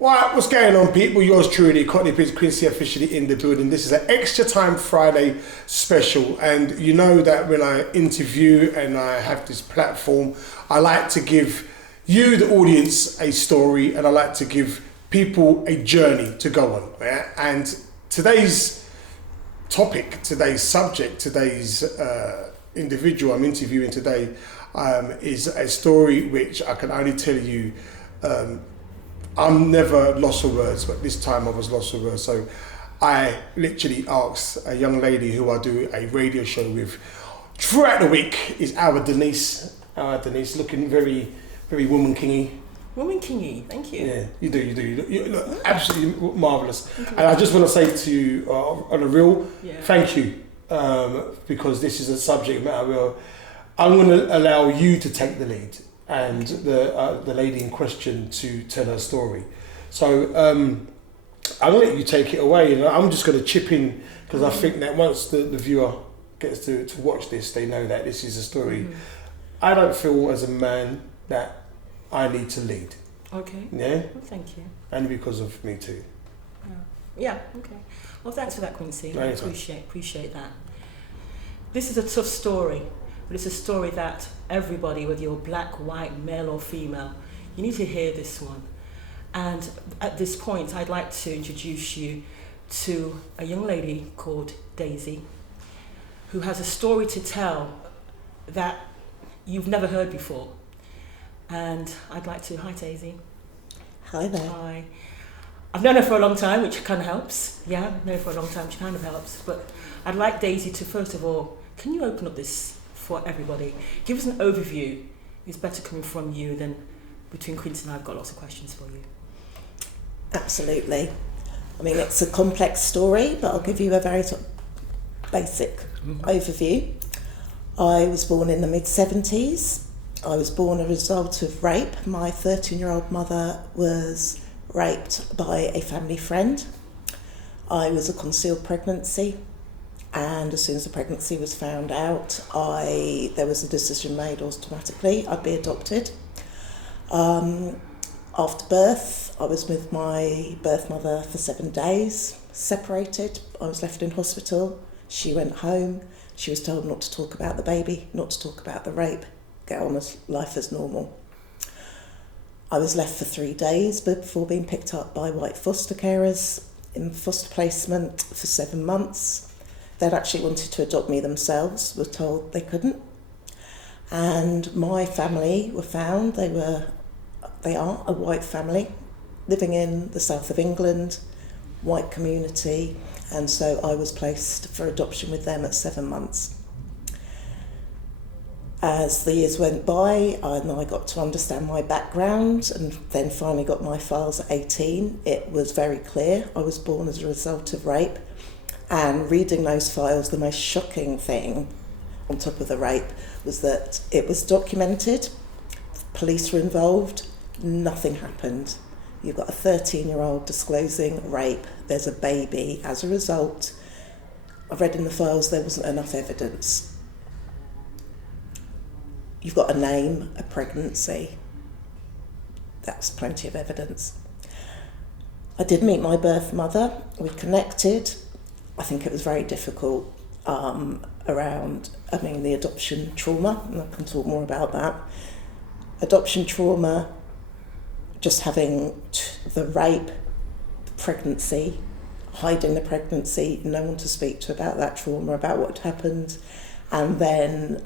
Right, what's going on, people? Yours truly, Quincy officially in the building. This is an Extra Time Friday special, and you know that when I interview and I have this platform, I like to give you, the audience, a story, and I like to give people a journey to go on. Yeah? And today's topic, today's subject, today's individual I'm interviewing today is a story which I can only tell you. I'm never lost for words, but this time I was lost for words. So I literally asked a young lady who I do a radio show with throughout the week, is our Denise. Our Denise, looking very, very woman kingy. Woman kingy, thank you. Yeah, you do. You look absolutely marvellous. And I just want to say to you, on a real, thank you, because this is a subject matter where I'm going to allow you to take the lead and the lady in question to tell her story. So I'm going to let you take it away, and I'm just going to chip in because I think that once the viewer gets to watch this, they know that this is a story. I don't feel as a man that I need to lead. Okay. Yeah? Well, thank you. Only because of me too. Yeah, okay. Well, thanks for that, Quincy. I appreciate that. This is a tough story, but it's a story that everybody, whether you're black, white, male or female, you need to hear this one. And at this point, I'd like to introduce you to a young lady called Daisy, who has a story to tell that you've never heard before. And I'd like to, hi Daisy. Hi there. Hi. I've known her for a long time, which kind of helps. Yeah, I've known her for a long time, which kind of helps. But I'd like Daisy to, first of all, can you open up this for everybody? Give us an overview. It's better coming from you than between Quincy and I've got lots of questions for you. Absolutely. I mean, it's a complex story, but I'll give you a very sort of basic overview. I was born in the mid-70s. I was born as a result of rape. My 13-year-old mother was raped by a family friend. I was a concealed pregnancy, and as soon as the pregnancy was found out, there was a decision made automatically I'd be adopted. After birth, I was with my birth mother for 7 days, separated. I was left in hospital. She went home. She was told not to talk about the baby, not to talk about the rape, get on with life as normal. I was left for 3 days before being picked up by white foster carers in foster placement for 7 months. They'd actually wanted to adopt me themselves, were told they couldn't. And my family were found. They are a white family living in the south of England, white community, and so I was placed for adoption with them at 7 months. As the years went by, and I got to understand my background and then finally got my files at 18, it was very clear I was born as a result of rape. And reading those files, the most shocking thing on top of the rape was that it was documented, police were involved, nothing happened. You've got a 13-year-old disclosing rape, there's a baby. As a result, I've read in the files there wasn't enough evidence. You've got a name, a pregnancy. That's plenty of evidence. I did meet my birth mother, we connected. I think it was very difficult around, the adoption trauma, and I can talk more about that. Adoption trauma, just having the rape, pregnancy, hiding the pregnancy, no one to speak to about that trauma, about what had happened, and then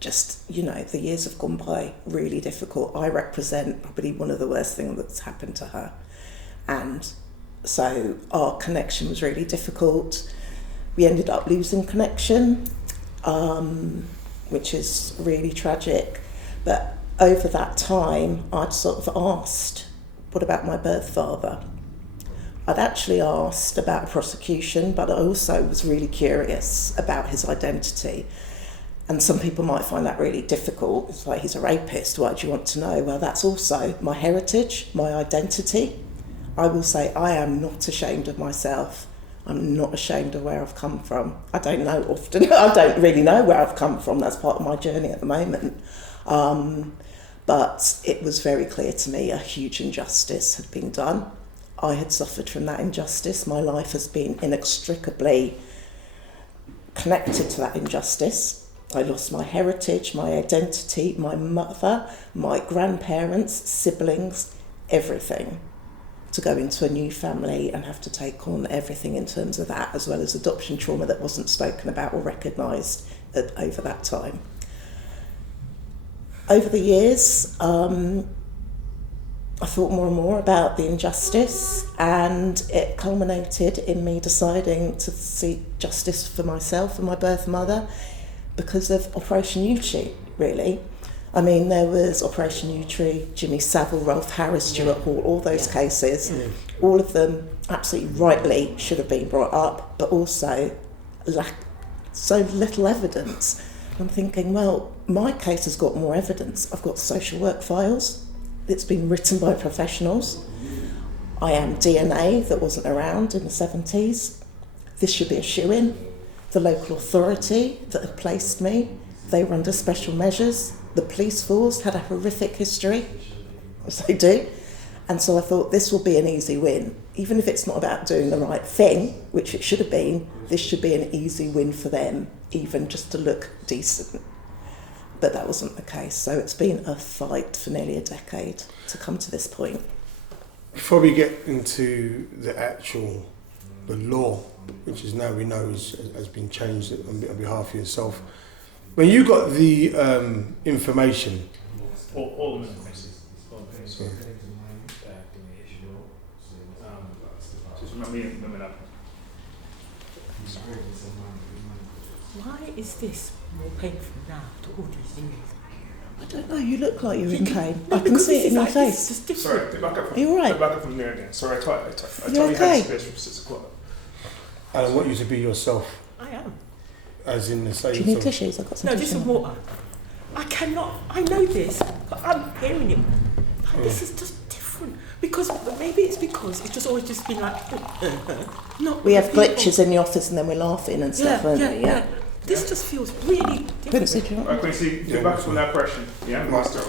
the years have gone by really difficult. I represent probably one of the worst things that's happened to her, and so our connection was really difficult. We ended up losing connection, which is really tragic. But over that time, I'd sort of asked, what about my birth father? I'd actually asked about prosecution, but I also was really curious about his identity. And some people might find that really difficult. It's like, he's a rapist, why do you want to know? Well, that's also my heritage, my identity. I will say I am not ashamed of myself. I'm not ashamed of where I've come from. I don't know often. I don't really know where I've come from. That's part of my journey at the moment. But it was very clear to me a huge injustice had been done. I had suffered from that injustice. My life has been inextricably connected to that injustice. I lost my heritage, my identity, my mother, my grandparents, siblings, everything, to go into a new family and have to take on everything in terms of that, as well as adoption trauma that wasn't spoken about or recognised over that time. Over the years, I thought more and more about the injustice, and it culminated in me deciding to seek justice for myself and my birth mother because of Operation U-Tree, really. I mean, there was Operation U-Tree, Jimmy Savile, Rolf Harris, Stuart Hall, all those cases. All of them absolutely rightly should have been brought up, but also lack so little evidence. I'm thinking, well, my case has got more evidence. I've got social work files. It's been written by professionals. I am DNA that wasn't around in the 70s. This should be a shoo-in. The local authority that had placed me, they were under special measures. The police force had a horrific history, as they do. And so I thought this will be an easy win. Even if it's not about doing the right thing, which it should have been, this should be an easy win for them, even just to look decent. But that wasn't the case. So it's been a fight for nearly a decade to come to this point. Before we get into the law, which is now we know has been changed on behalf of yourself, when you got the information, all the information. Just remember that. Why is this more painful now to all these years? I don't know, you look like you're in pain. No, I can see it in your like, face. This is different. Sorry, back up from, Are you all right? back up from there again. Sorry, I told You you okay? had space from 6 o'clock. I don't want you to be yourself, I am. as in the same. Do you need tissues? I've got some No, tissues. just some water. I cannot, I know this, but I'm hearing it. Like, this is just different. Because, maybe it's because it's just always just been like, not We have people. glitches in the office and then we're laughing and stuff, Yeah. This just feels really different. Quincy, do you want- Right, Quincy, get back from that question. Yeah, Right. master.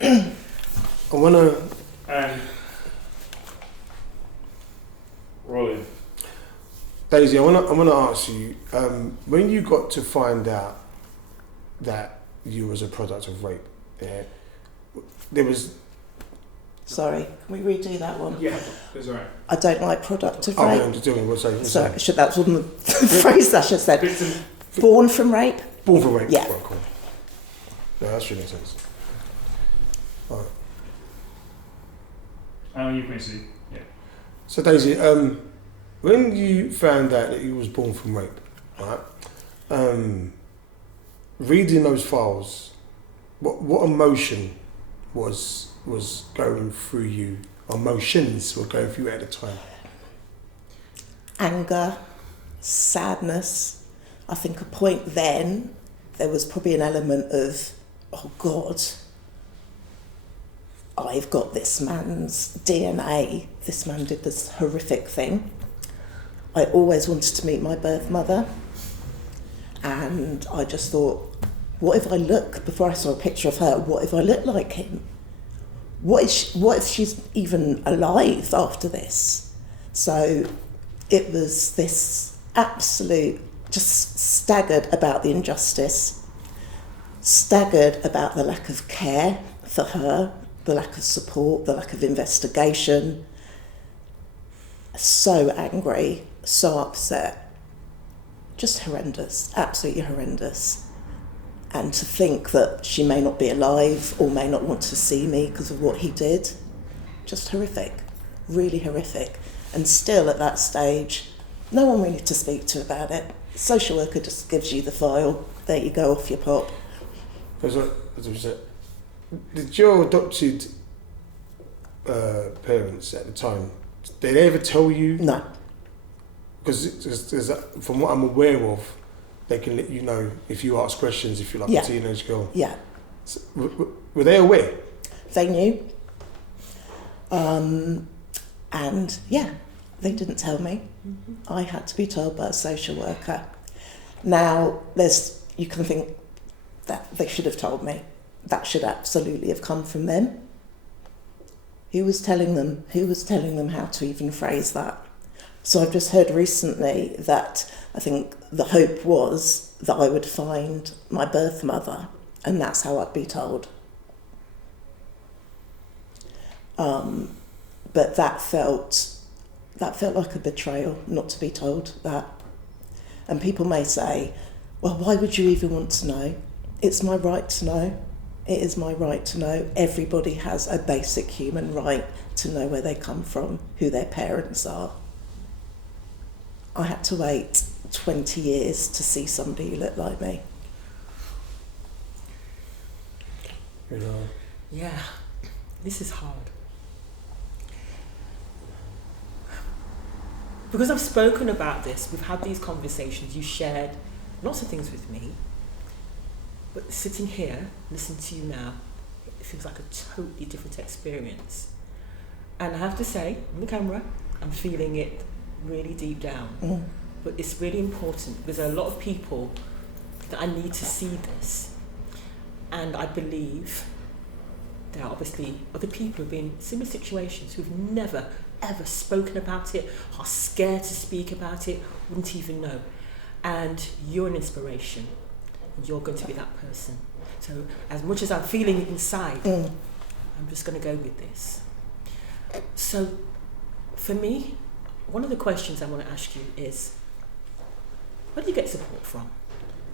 I want to. And rolling. Daisy, I want to ask you, when you got to find out that you was a product of rape, there was. Sorry, can we redo that one? Yeah, that's all right. I don't like product of Oh, rape. I'm just doing what's saying. Sorry, that wasn't the phrase I should have said. Victim. Born from rape? Born for rape. Yeah. Right, cool. Yeah, that should make sense. Right. How are you, Quincy? Yeah. So Daisy, when you found out that you was born from rape, right? Reading those files, what emotion was going through you? Emotions were going through you at the time. Anger, sadness. I think a point then, there was probably an element of, oh God, I've got this man's DNA. This man did this horrific thing. I always wanted to meet my birth mother. And I just thought, what if I look, before I saw a picture of her, what if I look like him? What if she's even alive after this? So it was this absolute, just staggered about the injustice, staggered about the lack of care for her, the lack of support, the lack of investigation. So angry, so upset, just horrendous, absolutely horrendous. And to think that she may not be alive or may not want to see me because of what he did, just horrific, really horrific. And still at that stage, no one really to speak to about it. Social worker just gives you the file, there you go, off your pop. Did your adopted parents at the time, did they ever tell you? No. Because from what I'm aware of, they can let you know if you ask questions, if you're like a teenage girl. Yeah. So, were they aware? They knew. And yeah, They didn't tell me. Mm-hmm. I had to be told by a social worker. Now, you can think that they should have told me. That should absolutely have come from them. Who was telling them? Who was telling them how to even phrase that? So I've just heard recently that I think the hope was that I would find my birth mother, and that's how I'd be told. But that felt like a betrayal, not to be told that. And people may say, well, why would you even want to know? It's my right to know. It is my right to know. Everybody has a basic human right to know where they come from, who their parents are. I had to wait 20 years to see somebody who looked like me. You know. Yeah, this is hard. Because I've spoken about this, we've had these conversations, you shared lots of things with me, but sitting here, listening to you now, it feels like a totally different experience. And I have to say, on the camera, I'm feeling it really deep down. Mm. But it's really important because there are a lot of people that I need to see this. And I believe there are obviously other people who've been in similar situations who've never, ever spoken about it, are scared to speak about it, wouldn't even know. And you're an inspiration. You're going to be that person. So as much as I'm feeling it inside, I'm just going to go with this. So for me, one of the questions I want to ask you is, where do you get support from?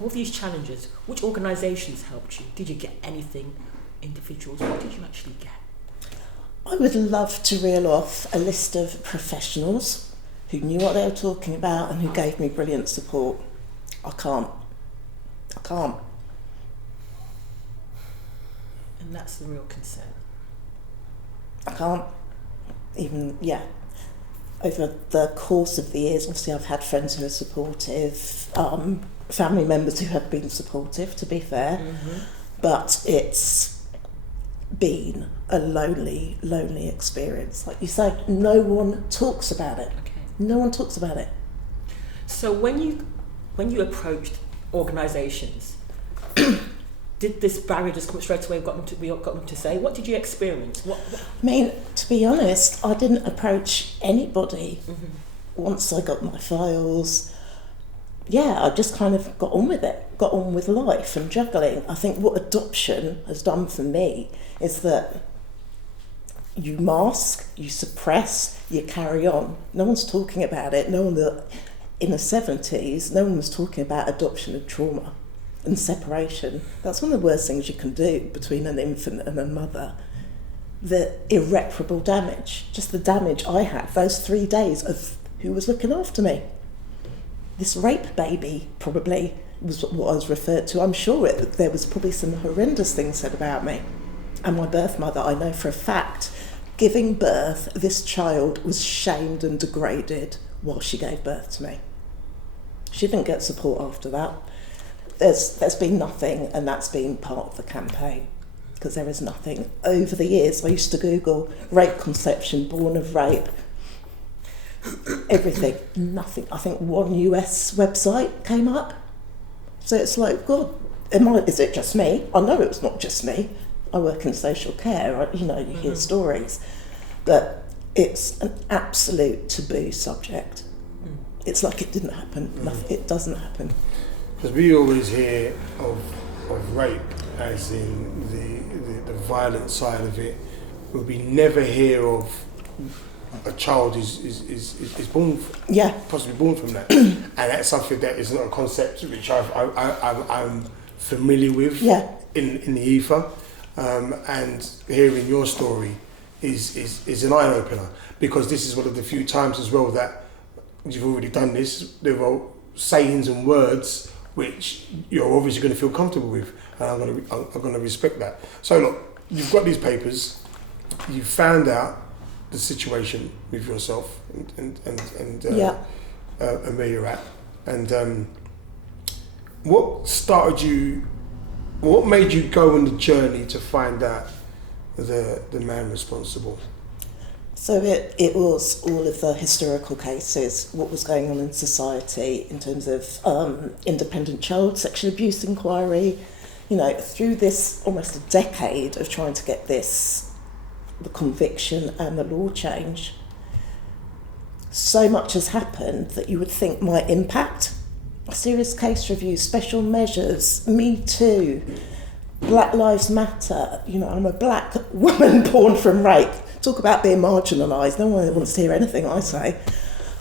All these challenges, which organisations helped you? Did you get anything? Individuals, what did you actually get? I would love to reel off a list of professionals who knew what they were talking about and who gave me brilliant support. I can't. And that's the real concern. I can't even, over the course of the years, obviously I've had friends who are supportive, family members who have been supportive, to be fair, but it's been a lonely, lonely experience. Like you said, no one talks about it. Okay. No one talks about it. So when you approached organisations, did this barrier just come straight away? Got them to say, what did you experience? What? I mean, to be honest, I didn't approach anybody once I got my files. Yeah, I just kind of got on with it, got on with life and juggling. I think what adoption has done for me is that you mask, you suppress, you carry on. No one's talking about it. No one in the 70s, no one was talking about adoption and trauma and separation. That's one of the worst things you can do between an infant and a mother. The irreparable damage, just the damage I had, those 3 days of who was looking after me. This rape baby probably was what I was referred to. I'm sure there was probably some horrendous things said about me. And my birth mother, I know for a fact, giving birth, this child was shamed and degraded while she gave birth to me. She didn't get support after that. There's been nothing, and that's been part of the campaign, because there is nothing. Over the years, I used to Google rape conception, born of rape, everything, nothing. I think one US website came up. So it's like, God, is it just me? I know it's not just me. I work in social care, you hear stories. But it's an absolute taboo subject. It's like it didn't happen. Nothing, it doesn't happen. Because we always hear of rape as in the violent side of it, but we never hear of a child is born, possibly born from that, and that's something that is not a concept which I'm familiar with in the ether, and hearing your story is an eye opener, because this is one of the few times as well that you've already done this. There are sayings and words which you're obviously going to feel comfortable with, and I'm going to respect that. So look, you've got these papers, you found out the situation with yourself and where you're at, and what made you go on the journey to find out the man responsible? So it was all of the historical cases, what was going on in society in terms of independent child sexual abuse inquiry, through this almost a decade of trying to get this, the conviction and the law change. So much has happened that you would think might impact. Serious case reviews, special measures, Me Too, Black Lives Matter. I'm a black woman born from rape. Talk about being marginalised. No one wants to hear anything I say.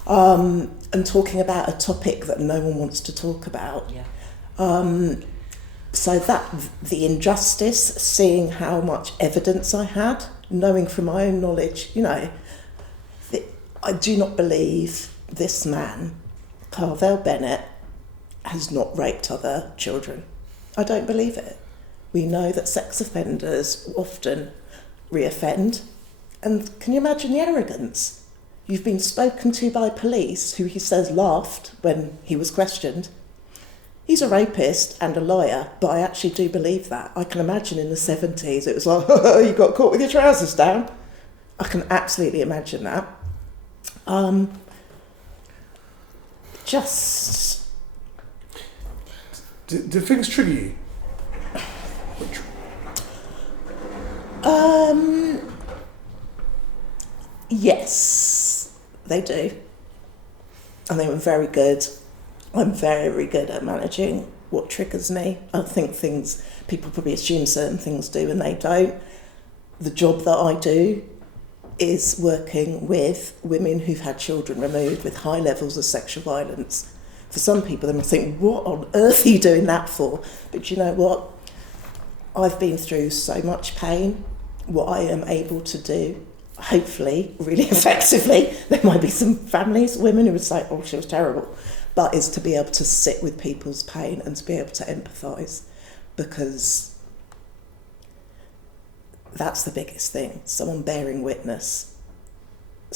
And talking about a topic that no one wants to talk about. Yeah. So that, the injustice, seeing how much evidence I had, knowing from my own knowledge, I do not believe this man, Carvel Bennett, has not raped other children. I don't believe it. We know that sex offenders often reoffend. And can you imagine the arrogance? You've been spoken to by police who he says laughed when he was questioned. He's a rapist and a liar, but I actually do believe that. I can imagine in the 70s it was like, you got caught with your trousers down. I can absolutely imagine that. Do things trigger you? Yes, they do. And they were very good. I'm very good at managing what triggers me. I think people probably assume certain things do and they don't. The job that I do is working with women who've had children removed with high levels of sexual violence. For some people, they might think, what on earth are you doing that for? But you know what? I've been through so much pain. What I am able to do, hopefully, really effectively, there might be some families, women who would say, oh, she was terrible, but is to be able to sit with people's pain and to be able to empathise, because that's the biggest thing. Someone bearing witness,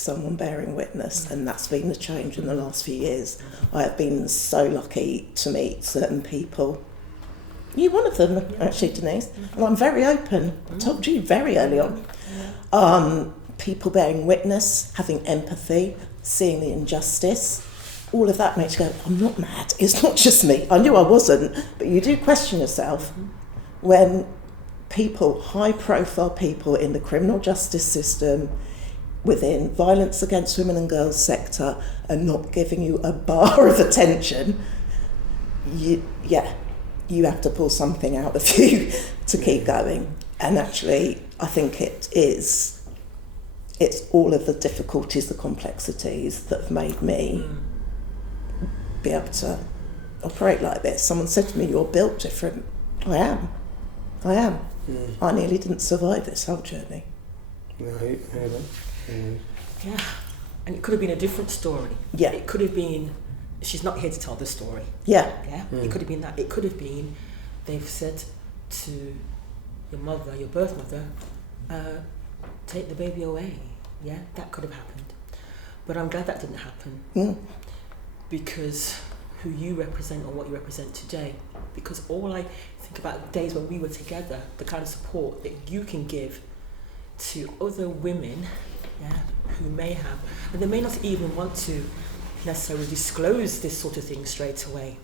and that's been the change in the last few years. I have been so lucky to meet certain people. You're one of them, actually, Denise. And I'm very open. I told you very early on. People bearing witness, having empathy, seeing the injustice. All of that makes you go, I'm not mad. It's not just me. I knew I wasn't. But you do question yourself when people, high-profile people in the criminal justice system, within violence against women and girls sector, are not giving you a bar of attention. You have to pull something out of you to keep going. And actually, I think it's all of the difficulties, the complexities that have made me be able to operate like this. Someone said to me, you're built different. I am. I nearly didn't survive this whole journey. Right. Yeah. And it could have been a different story. Yeah. It could have been, she's not here to tell the story. Yeah. Yeah. It could have been that. It could have been, they've said to your mother, your birth mother, take the baby away. Yeah, that could have happened. But I'm glad that didn't happen. Because who you represent or what you represent today. Because all I think about days when we were together, the kind of support that you can give to other women, who may have, and they may not even want to necessarily disclose this sort of thing straight away.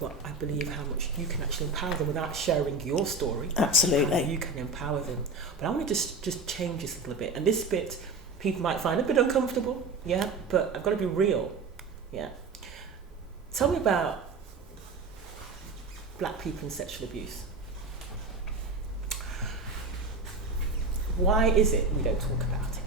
But I believe how much you can actually empower them without sharing your story. Absolutely. How you can empower them. But I want to just change this a little bit. And this bit, people might find a bit uncomfortable, but I've got to be real, Tell me about black people and sexual abuse. Why is it we don't talk about it?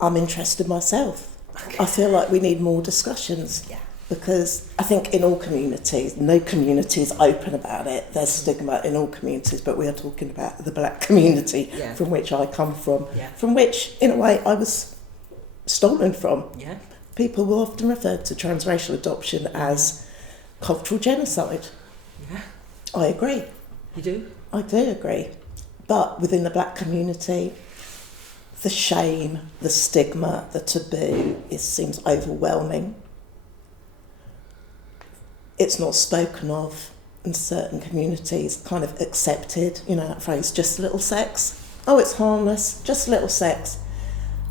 I'm interested myself. Okay. I feel like we need more discussions. Yeah. Because I think in all communities, no community is open about it. There's stigma in all communities, but we are talking about the black community from which I come from, from which, in a way, I was stolen from. Yeah. People will often refer to transracial adoption as cultural genocide. Yeah. I agree. You do? I do agree. But within the black community, the shame, the stigma, the taboo, it seems overwhelming. It's not spoken of in certain communities, kind of accepted, that phrase, just a little sex. oh, it's harmless, just a little sex.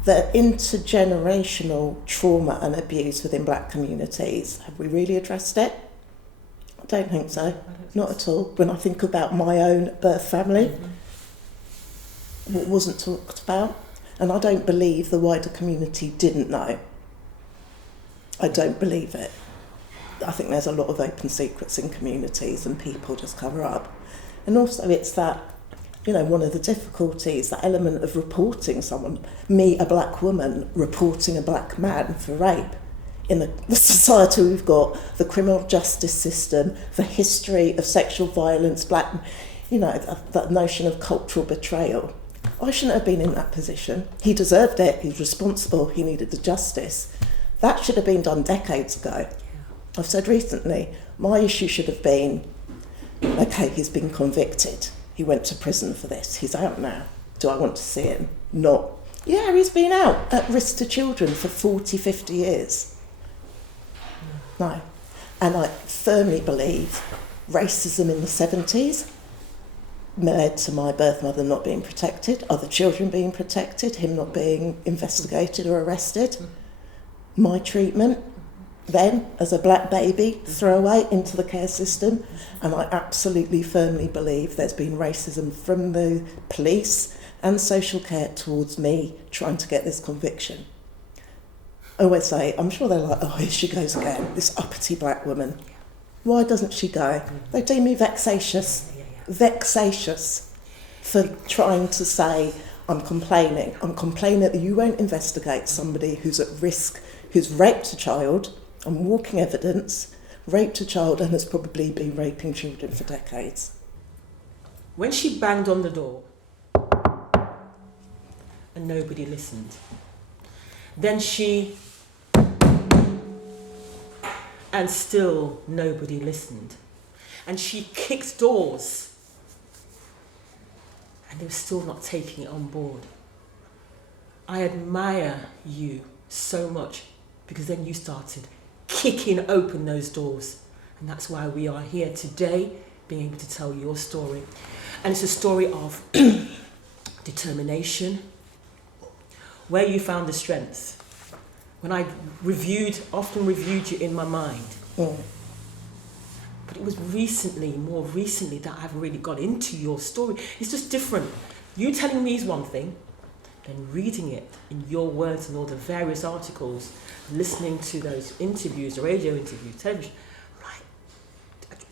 The intergenerational trauma and abuse within black communities, have we really addressed it? I don't think so, not at all. When I think about my own birth family, what wasn't talked about, and I don't believe the wider community didn't know. I don't believe it. I think there's a lot of open secrets in communities and people just cover up. And also it's that, you know, one of the difficulties, that element of reporting someone, me, a black woman, reporting a black man for rape. In the society we've got, the criminal justice system, the history of sexual violence, black, you know, that notion of cultural betrayal. I shouldn't have been in that position. He deserved it, he was responsible, he needed the justice. That should have been done decades ago. I've said recently, my issue should have been, okay, he's been convicted. He went to prison for this. He's out now. Do I want to see him? Not. Yeah, he's been out at risk to children for 40, 50 years. No. And I firmly believe racism in the 70s led to my birth mother not being protected, other children being protected, him not being investigated or arrested. My treatment then, as a black baby, throwaway into the care system, and I absolutely firmly believe there's been racism from the police and social care towards me trying to get this conviction. I always say, I'm sure they're like, oh, here she goes again, this uppity black woman. Why doesn't she go? They deem me vexatious for trying to say, I'm complaining that you won't investigate somebody who's at risk, who's raped a child, I'm walking evidence, raped a child and has probably been raping children for decades. When she banged on the door and nobody listened, then she, and still nobody listened, and she kicked doors and they were still not taking it on board. I admire you so much because then you started kicking open those doors. And that's why we are here today, being able to tell your story. And it's a story of determination, where you found the strength. When I often reviewed you in my mind. But it was more recently that I've really got into your story. It's just different. You telling me is one thing, then reading it in your words and all the various articles, listening to those interviews, radio interviews, television, right,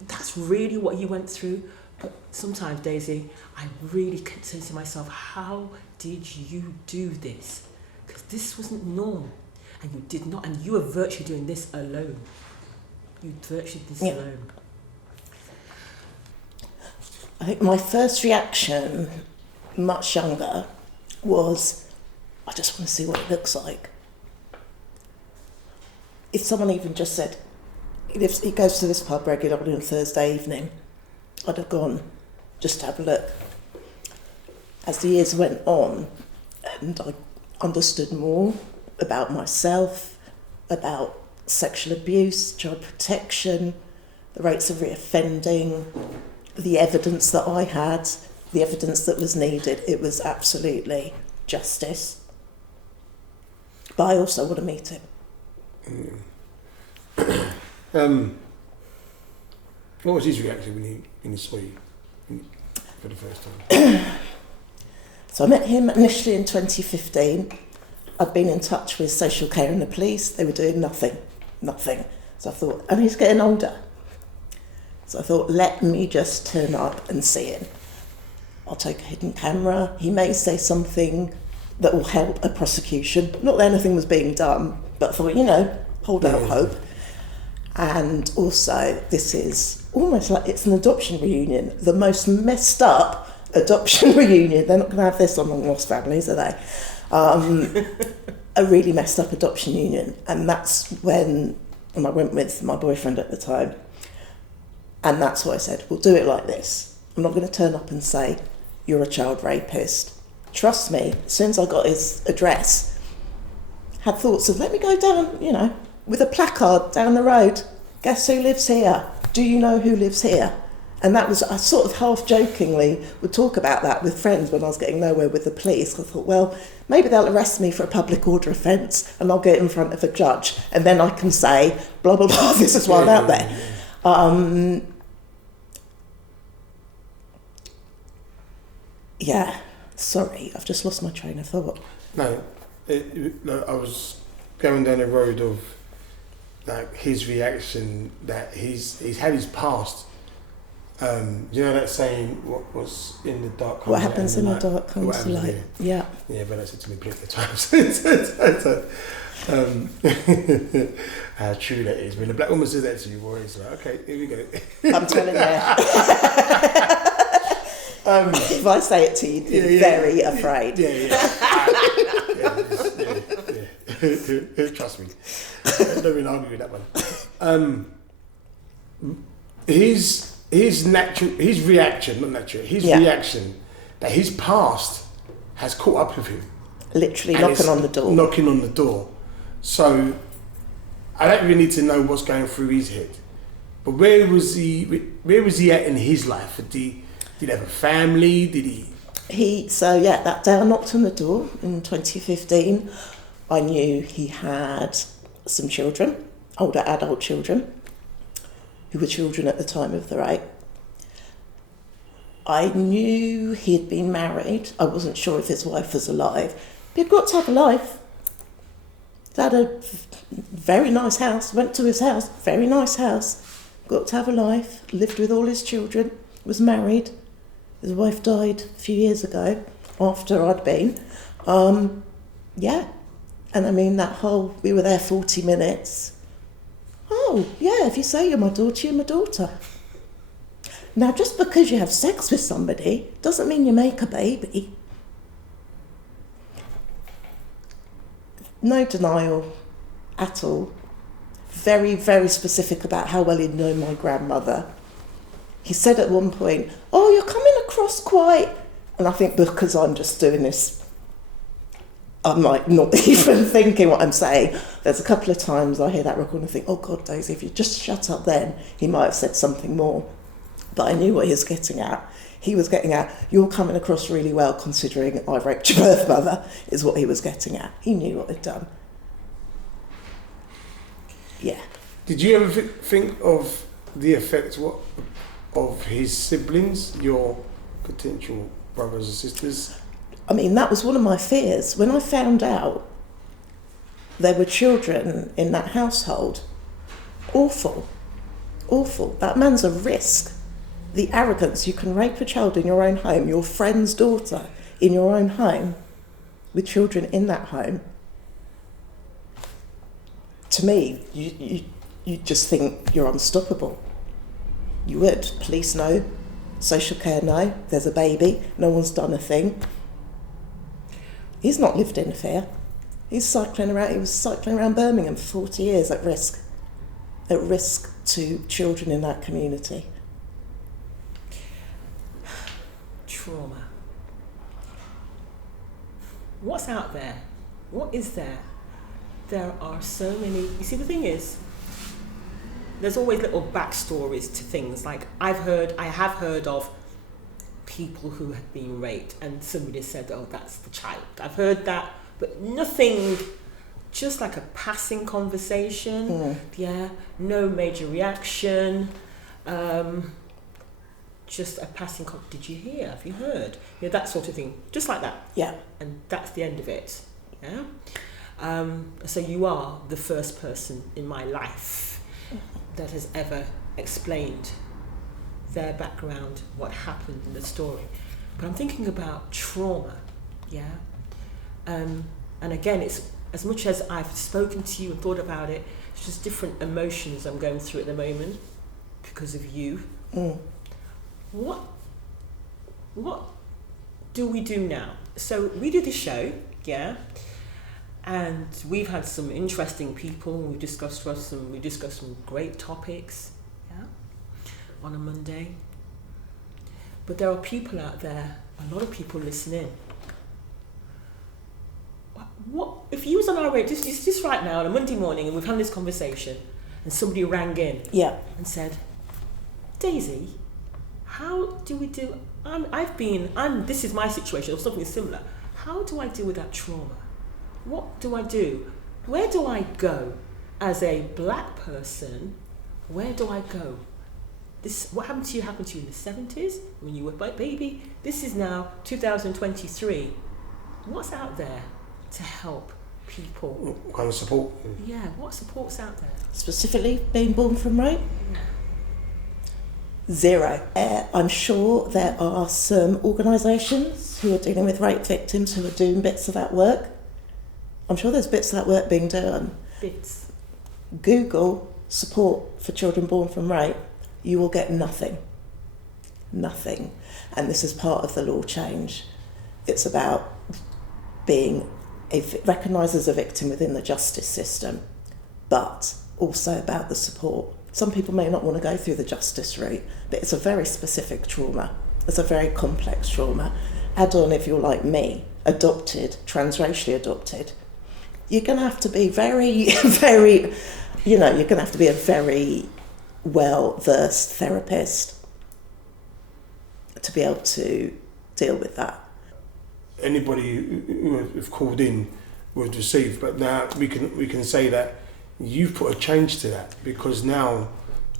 that's really what you went through. But sometimes, Daisy, I really can say to myself, how did you do this? Because this wasn't normal. And you did not, and you were virtually doing this alone. You virtually did this alone. I think my first reaction, much younger, was, I just want to see what it looks like. If someone even just said, he goes to this pub regularly on Thursday evening, I'd have gone just to have a look. As the years went on, and I understood more about myself, about sexual abuse, child protection, the rates of reoffending, the evidence that I had, the evidence that was needed, it was absolutely justice. But I also want to meet him. What was his reaction when he saw you for the first time? So I met him initially in 2015. I'd been in touch with social care and the police. They were doing nothing. So I thought, and he's getting older. So I thought, let me just turn up and see him. I'll take a hidden camera. He may say something that will help a prosecution. Not that anything was being done, but I thought, hold out hope. And also, this is almost like it's an adoption reunion. The most messed up adoption reunion. They're not going to have this on Long Lost Families, are they? A really messed up adoption union. And that's when I went with my boyfriend at the time. And that's what I said, we'll do it like this. I'm not going to turn up and say, you're a child rapist. Trust me, as soon as I got his address, had thoughts of, let me go down, with a placard down the road. Guess who lives here? Do you know who lives here? And that was, I sort of half jokingly would talk about that with friends when I was getting nowhere with the police. I thought, well, maybe they'll arrest me for a public order offence and I'll get in front of a judge and then I can say, blah, blah, blah, this is why I'm out there. Yeah, sorry, I've just lost my train of thought. No, I was going down the road of like his reaction, that he's had his past. You know that saying, what was in the dark comes What happens in the dark comes to light. Yeah. Yeah, but that's it to me plenty of times. How true that is. When a black woman says that to you, boy, it's like, okay, here we go. I'm telling you. If I say it to you, you'd be very afraid. Yeah. Trust me. Don't even argue with that one. His reaction that his past has caught up with him. Literally knocking on the door. So I don't really need to know what's going through his head. But where was he at in his life? Did he have a family? That day I knocked on the door in 2015. I knew he had some children, older adult children, who were children at the time of the rape. I knew he had been married. I wasn't sure if his wife was alive. But he'd got to have a life. He had a very nice house, went to his house, very nice house, got to have a life, lived with all his children, was married. His wife died a few years ago, after I'd been. And I mean, we were there 40 minutes. Oh, yeah, if you say you're my daughter. Now, just because you have sex with somebody doesn't mean you make a baby. No denial at all. Very, very specific about how well he'd known my grandmother. He said at one point, oh, you're coming across quite... And I think because I'm just doing this, I'm like not even thinking what I'm saying. There's a couple of times I hear that record and I think, oh God, Daisy, if you just shut up then, he might have said something more. But I knew what he was getting at. He was getting at, you're coming across really well considering I raped your birth mother, is what he was getting at. He knew what he'd done. Yeah. Did you ever think of the effects of his siblings, your potential brothers and sisters? I mean, that was one of my fears. When I found out there were children in that household, awful. That man's a risk. The arrogance, you can rape a child in your own home, your friend's daughter in your own home, with children in that home. To me, you just think you're unstoppable. You would. Police know, social care know, there's a baby, no one's done a thing. He's not lived in fear. He was cycling around Birmingham for 40 years at risk to children in that community. Trauma. What's out there? What is there? There are so many. You see, the thing is, there's always little backstories to things. Like I have heard of people who have been raped and somebody said, oh, that's the child. I've heard that, but nothing, just like a passing conversation. Yeah, no major reaction. Just a passing did you hear? Have you heard? Yeah, that sort of thing. Just like that. Yeah. And that's the end of it. Yeah. So you are the first person in my life that has ever explained their background, what happened in the story. But I'm thinking about trauma, yeah? And again, it's as much as I've spoken to you and thought about it, it's just different emotions I'm going through at the moment because of you. What do we do now? So we do this show, yeah? And we've had some interesting people. We discussed some great topics, yeah, on a Monday. But there are people out there, a lot of people listening. What if you was on our radio just right now on a Monday morning, and we've had this conversation, and somebody rang in, yeah, and said, Daisy, how do we do? This is my situation, or something similar. How do I deal with that trauma? What do I do? Where do I go as a black person? Where do I go? What happened to you in the 70s when you were a baby. This is now 2023. What's out there to help people? What kind of support? Yeah, what support's out there? Specifically being born from rape? Zero. I'm sure there are some organisations who are dealing with rape victims who are doing bits of that work. I'm sure there's bits of that work being done. Bits. Google support for children born from rape. You will get nothing. Nothing. And this is part of the law change. It's about being recognised as a victim within the justice system, but also about the support. Some people may not want to go through the justice route, but it's a very specific trauma. It's a very complex trauma. Add on, if you're like me, adopted, transracially adopted, you're going to have to be very, very, you're going to have to be a very well-versed therapist to be able to deal with that. Anybody who have called in was received, but now we can say that you've put a change to that, because now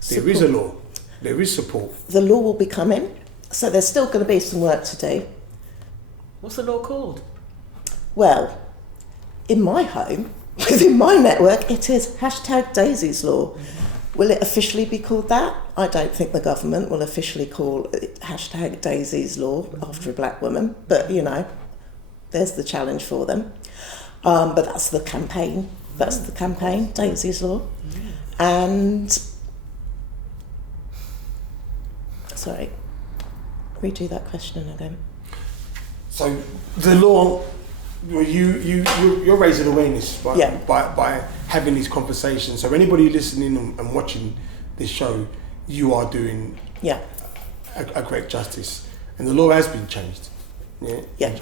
there is a law, there is support. The law will be coming, so there's still going to be some work to do. What's the law called? Well, in my home, within my network, it is #Daisy's Law. Will it officially be called that? I don't think the government will officially call it #Daisy's Law after a black woman, but there's the challenge for them. But that's the campaign. That's the campaign, Daisy's Law. And sorry, redo that question again. So the law, you're raising awareness by having these conversations. So anybody listening and watching this show, you are doing a great justice, and the law has been changed.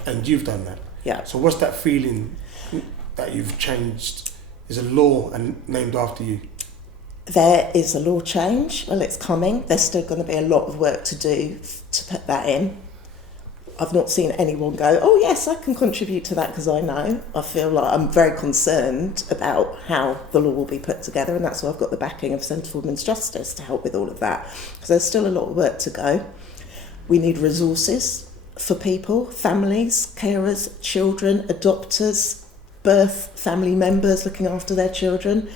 And you've done that. Yeah. So what's that feeling that you've changed? Is a law and named after you? There is a law change. Well, it's coming. There's still going to be a lot of work to do to put that in. I've not seen anyone go, oh yes, I can contribute to that, because I know. I feel like I'm very concerned about how the law will be put together, and that's why I've got the backing of Centre for Women's Justice to help with all of that, because there's still a lot of work to go. We need resources for people, families, carers, children, adopters, birth family members looking after their children.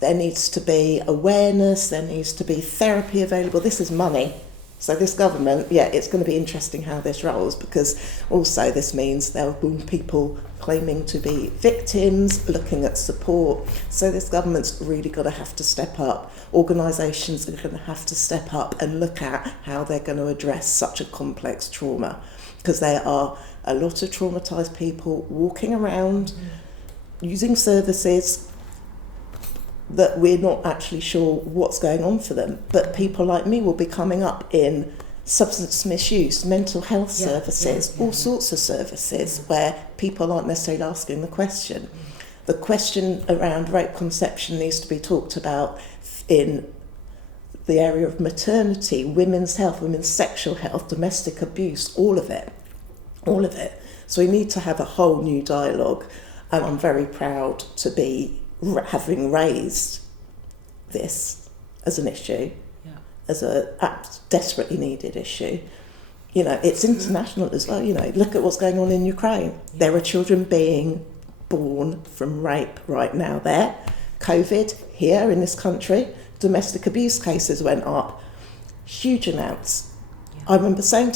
There needs to be awareness, there needs to be therapy available. This is money. So this government, it's going to be interesting how this rolls, because also this means there will be people claiming to be victims, looking at support. So this government's really got to have to step up. Organisations are going to have to step up and look at how they're going to address such a complex trauma, because there are a lot of traumatised people walking around using services that we're not actually sure what's going on for them. But people like me will be coming up in substance misuse, mental health services, all sorts of services where people aren't necessarily asking the question. The question around rape conception needs to be talked about in the area of maternity, women's health, women's sexual health, domestic abuse, all of it. So we need to have a whole new dialogue, and I'm very proud to be having raised this as an issue, as a desperately needed issue. It's international as well. Look at what's going on in Ukraine. There are children being born from rape right now there. COVID here in this country, domestic abuse cases went up huge amounts. I remember saying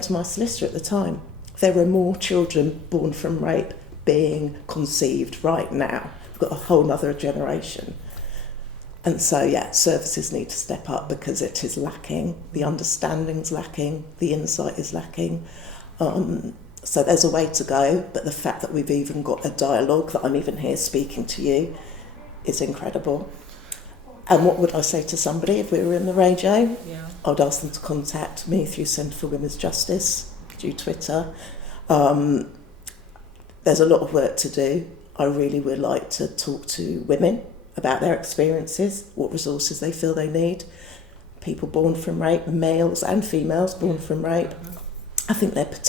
to my solicitor at the time, there are more children born from rape being conceived right now. We've got a whole nother generation. And so, services need to step up, because it is lacking. The understanding's lacking. The insight is lacking. So there's a way to go, but the fact that we've even got a dialogue, that I'm even here speaking to you, is incredible. And what would I say to somebody if we were in the radio? I would ask them to contact me through Centre for Women's Justice, through Twitter. There's a lot of work to do. I really would like to talk to women about their experiences, what resources they feel they need. people born from rape, males and females born from rape. I think there's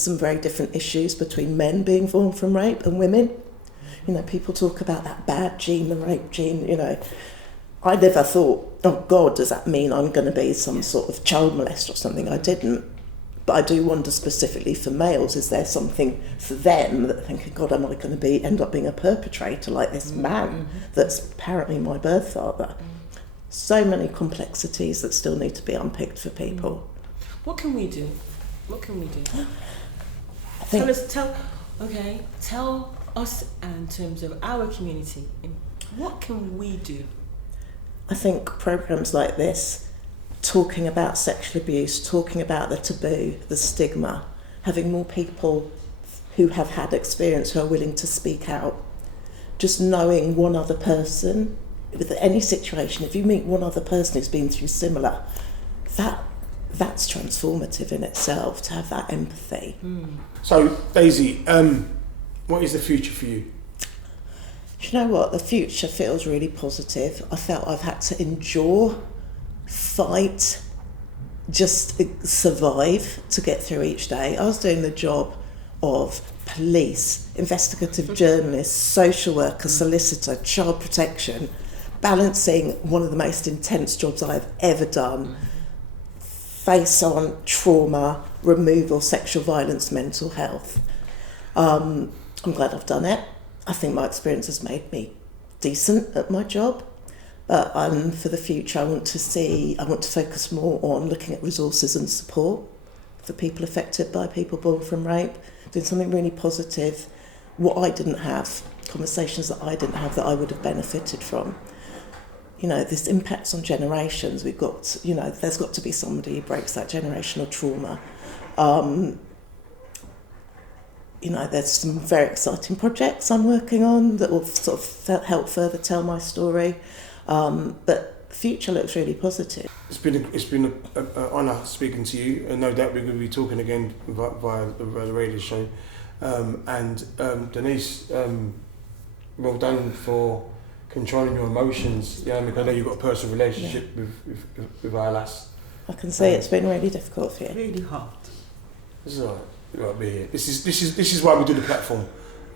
some very different issues between men being born from rape and women. You know, people talk about that bad gene, the rape gene, you know. I never thought, oh God, does that mean I'm going to be some sort of child molester or something? I didn't. But I do wonder specifically for males, is there something for them that thinking, God, am I going to end up being a perpetrator like this man that's apparently my birth father? So many complexities that still need to be unpicked for people. What can we do? What can we do? I think Tell us in terms of our community, what can we do? I think programs like this, talking about sexual abuse, talking about the taboo, the stigma, having more people who have had experience who are willing to speak out, just knowing one other person, with any situation, if you meet one other person who's been through similar, that's transformative in itself, to have that empathy. So, Daisy, what is the future for you? You know what? The future feels really positive. I felt I've had to endure, fight, just survive to get through each day. I was doing the job of police, investigative journalist, social worker, solicitor, child protection, balancing one of the most intense jobs I've ever done. Face on trauma, removal, sexual violence, mental health. I'm glad I've done it. I think my experience has made me decent at my job. But for the future, I want to focus more on looking at resources and support for people affected by people born from rape, doing something really positive, what I didn't have, conversations that I didn't have that I would have benefited from. You know, this impacts on generations. There's got to be somebody who breaks that generational trauma. You know, there's some very exciting projects I'm working on that will sort of help further tell my story. But the future looks really positive. It's been an honour speaking to you, and no doubt we're going to be talking again via the radio show. Denise, well done for controlling your emotions. Yeah, I know you've got a personal relationship with our lass. I can see it's been really difficult for you. Really hard. This is all right. You've got to be here. This is why we do the platform.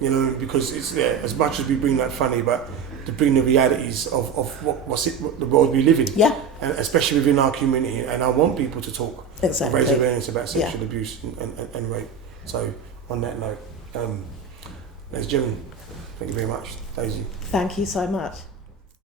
You know, because it's there as much as we bring that funny, but to bring the realities of what the world we live in. Yeah. And especially within our community. And I want people to talk. Exactly. Raise awareness about sexual abuse and rape. So on that note, ladies and gentlemen, thank you very much, Daisy. Thank you so much.